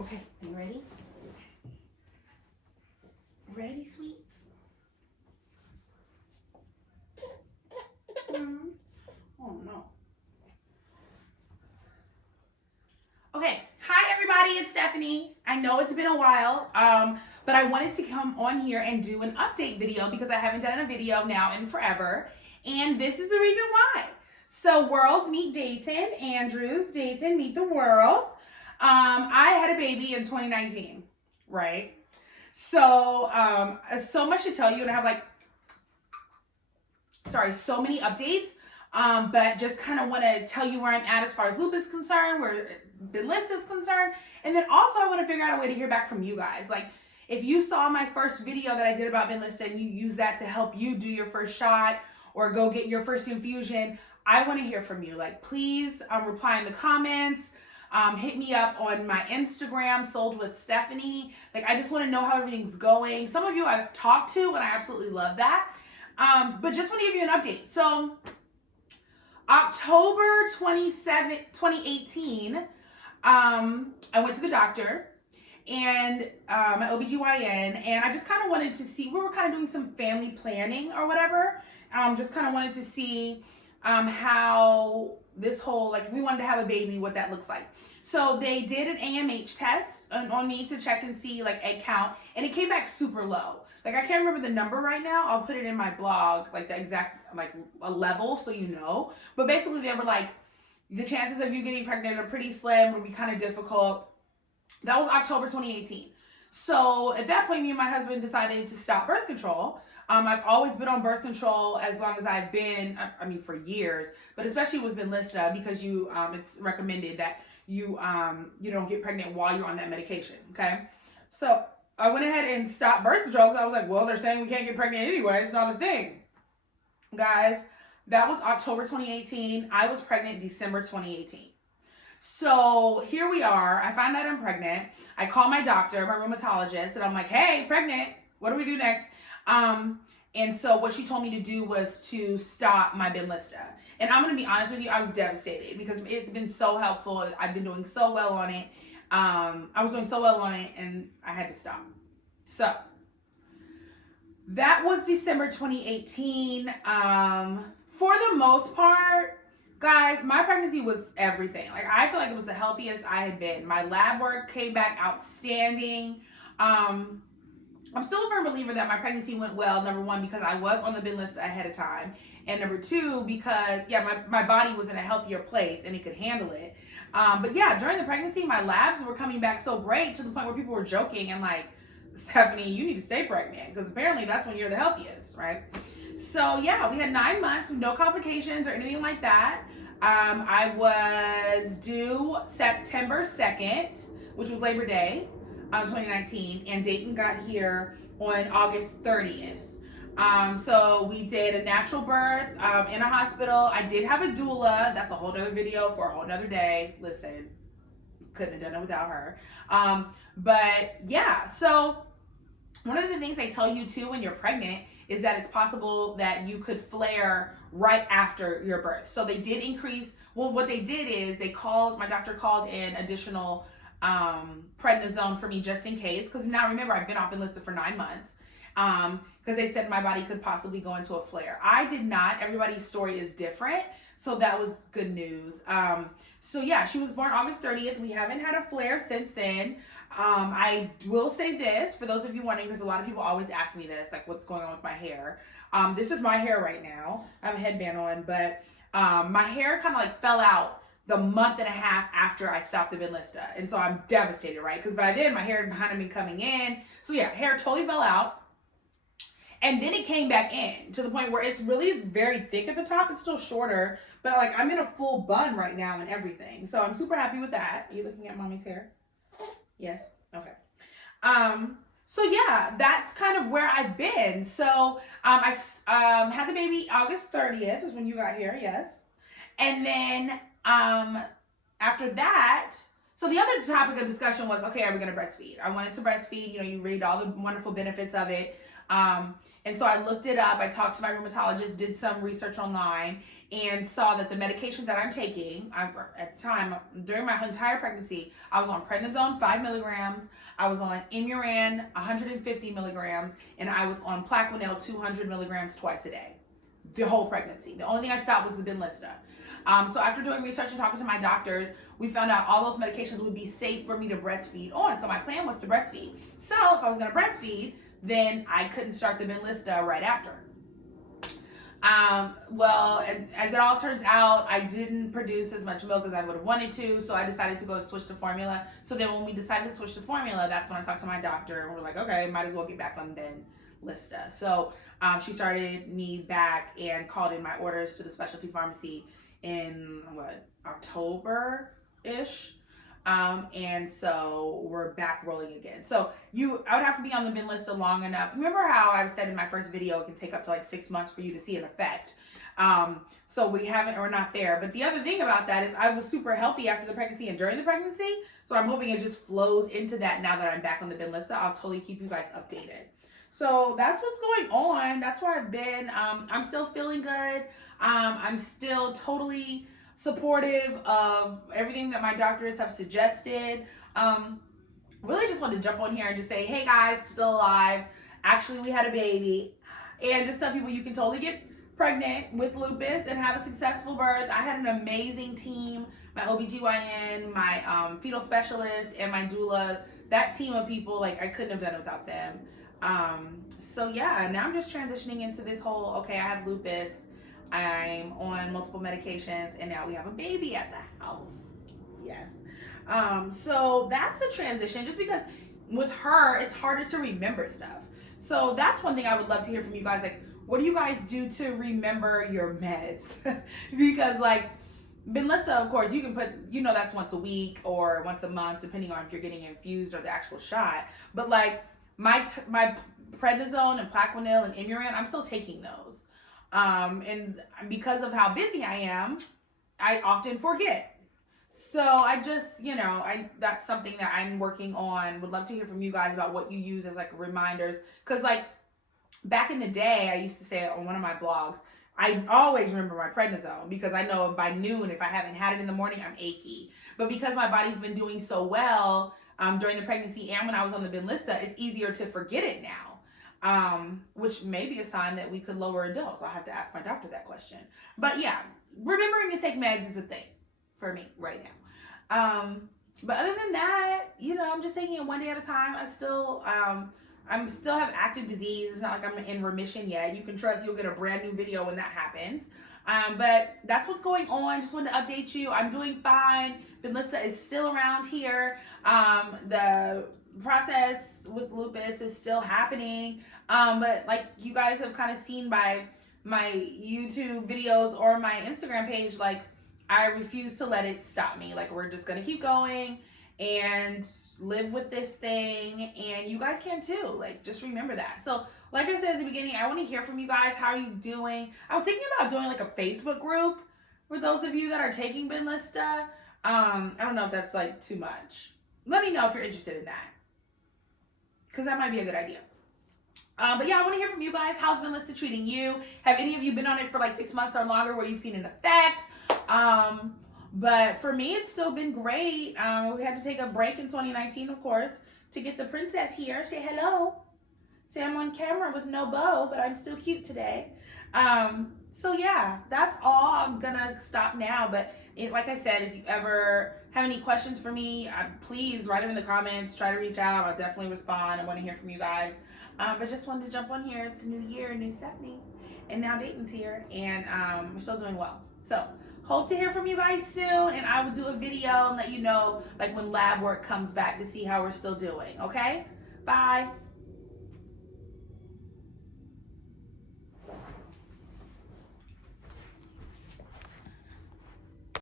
Okay, are you ready? Ready, sweets? Oh no. Okay, hi everybody, it's Stephanie. I know it's been a while, but I wanted to come on here and do an update video because I haven't done a video now in forever, and this is the reason why. So World Meet Dayton, Andrews, Dayton Meet the World. I had a baby in 2019, right? So, so much to tell you, and I have so many updates. But just kind of want to tell you where I'm at as far as lupus is concerned, where the list is concerned, and then also I want to figure out a way to hear back from you guys. Like, if you saw my first video that I did about Benlysta and you use that to help you do your first shot or go get your first infusion, I want to hear from you. Like, please reply in the comments. Hit me up on my Instagram, Sold with Stephanie. Like, I just want to know how everything's going. Some of you I've talked to, and I absolutely love that. But just want to give you an update. So, October 27th, 2018, I went to the doctor and my OBGYN, and I just kind of wanted to see, we were kind of doing some family planning or whatever. Just kind of wanted to see how this whole, like, if we wanted to have a baby, what that looks like. So they did an AMH test on me to check and see, like, egg count, and it came back super low. Like, I can't remember the number right now. I'll put it in my blog, like the exact, like, a level so you know. But basically they were like, the chances of you getting pregnant are pretty slim, would be kind of difficult. That was October 2018. So at that point, me and my husband decided to stop birth control. I've always been on birth control as long as I've been, I mean, for years, but especially with Benlysta, because it's recommended that you don't get pregnant while you're on that medication, okay? So I went ahead and stopped birth control because I was like, well, they're saying we can't get pregnant anyway. It's not a thing. Guys, that was October 2018. I was pregnant December 2018. So here we are. I find out I'm pregnant. I call my doctor, my rheumatologist, and I'm like, hey, pregnant. What do we do next? And so what she told me to do was to stop my Benlysta. And I'm going to be honest with you, I was devastated because it's been so helpful. I've been doing so well on it. I was doing so well on it, and I had to stop. So that was December 2018. For the most part, guys, my pregnancy was everything. Like, I feel like it was the healthiest I had been. My lab work came back outstanding. I'm still a firm believer that my pregnancy went well, number one, because I was on the Benlysta ahead of time. And number two, because, my body was in a healthier place and it could handle it. But yeah, during the pregnancy, my labs were coming back so great to the point where people were joking and like, Stephanie, you need to stay pregnant because apparently that's when you're the healthiest, right? So yeah, we had 9 months with no complications or anything like that. I was due September 2nd, which was Labor Day, 2019, and Dayton got here on August 30th. So we did a natural birth in a hospital. I did have a doula. That's a whole nother video for a whole nother day. Listen, couldn't have done it without her. But yeah, so one of the things they tell you too when you're pregnant is that it's possible that you could flare right after your birth. So they did increase, well, what they did is my doctor called in additional prednisone for me just in case. Because now remember, I've been off Benlysta for 9 months. Because they said my body could possibly go into a flare. I did not. Everybody's story is different. So that was good news. So yeah, she was born August 30th. We haven't had a flare since then. I will say this, for those of you wondering, because a lot of people always ask me this, like what's going on with my hair. This is my hair right now. I have a headband on, but my hair kind of like fell out the month and a half after I stopped the Benlysta. And so I'm devastated, right? Because by then my hair had kind of been coming in. So yeah, hair totally fell out. And then it came back in to the point where it's really very thick at the top. It's still shorter, but like I'm in a full bun right now and everything. So I'm super happy with that. Are you looking at mommy's hair? Yes? Okay. So yeah, that's kind of where I've been. So I had the baby August 30th is when you got here, yes. And then after that, so the other topic of discussion was, okay, are we going to breastfeed? I wanted to breastfeed. You know, you read all the wonderful benefits of it. And so I looked it up. I talked to my rheumatologist, did some research online, and saw that the medication that I'm taking, at the time, during my entire pregnancy, I was on prednisone 5 milligrams, I was on Imuran 150 milligrams, and I was on Plaquenil 200 milligrams twice a day. The whole pregnancy. The only thing I stopped was the Benlysta. So after doing research and talking to my doctors, we found out all those medications would be safe for me to breastfeed on. So my plan was to breastfeed. So if I was going to breastfeed, then I couldn't start the Benlysta right after. Well, as it all turns out, I didn't produce as much milk as I would have wanted to, so I decided to go switch to formula. So then when we decided to switch to formula, that's when I talked to my doctor, and we're like, okay, might as well get back on Benlysta. So she started me back and called in my orders to the specialty pharmacy in, October-ish. And so we're back rolling again. So I would have to be on the Benlysta long enough. Remember how I said in my first video, it can take up to like 6 months for you to see an effect. So we're not there. But the other thing about that is I was super healthy after the pregnancy and during the pregnancy. So I'm hoping it just flows into that now that I'm back on the Benlysta. I'll totally keep you guys updated. So that's what's going on. That's where I've been. I'm still feeling good. I'm still totally supportive of everything that my doctors have suggested. Really just wanted to jump on here and just say, hey guys, still alive. Actually, we had a baby. And just tell people you can totally get pregnant with lupus and have a successful birth. I had an amazing team. My OBGYN, my fetal specialist, and my doula. That team of people, like, I couldn't have done it without them. So yeah, now I'm just transitioning into this whole, okay, I have lupus. I'm on multiple medications, and now we have a baby at the house. Yes. So that's a transition, just because with her, it's harder to remember stuff. So that's one thing I would love to hear from you guys. Like, what do you guys do to remember your meds? Because like Benlysta, of course, you can put, that's once a week or once a month, depending on if you're getting infused or the actual shot. But like my prednisone and Plaquenil and Imuran, I'm still taking those. And because of how busy I am, I often forget. So I just, that's something that I'm working on. Would love to hear from you guys about what you use as like reminders. Cause like back in the day, I used to say on one of my blogs, I always remember my prednisone because I know by noon, if I haven't had it in the morning, I'm achy. But because my body's been doing so well during the pregnancy and when I was on the Benlysta, it's easier to forget it now. Which may be a sign that we could lower a dose. I'll have to ask my doctor that question. But yeah, remembering to take meds is a thing for me right now. But other than that, I'm just taking it one day at a time. I still have active disease. It's not like I'm in remission yet. You can trust you'll get a brand new video when that happens. But that's what's going on. Just wanted to update you. I'm doing fine. Benlysta is still around here. The process with lupus is still happening. But like you guys have kind of seen by my YouTube videos or my Instagram page, like I refuse to let it stop me. Like we're just going to keep going and live with this thing, and you guys can too. Like just remember that. So like I said at the beginning, I want to hear from you guys. How are you doing? I was thinking about doing like a Facebook group for those of you that are taking Benlysta. I don't know if that's like too much. Let me know if you're interested in that, because that might be a good idea. But yeah, I want to hear from you guys. How's Benlysta treating you? Have any of you been on it for like 6 months or longer where you've seen an effect? But for me, it's still been great. We had to take a break in 2019, of course, to get the princess here. Say hello. Say I'm on camera with no bow, but I'm still cute today. So yeah, that's all. I'm gonna stop now. But like I said, if you ever have any questions for me, please write them in the comments. Try to reach out. I'll definitely respond. I want to hear from you guys. But just wanted to jump on here. It's a new year, new Stephanie. And now Dayton's here. And we're still doing well. So hope to hear from you guys soon. And I will do a video and let you know like when lab work comes back to see how we're still doing. Okay? Bye.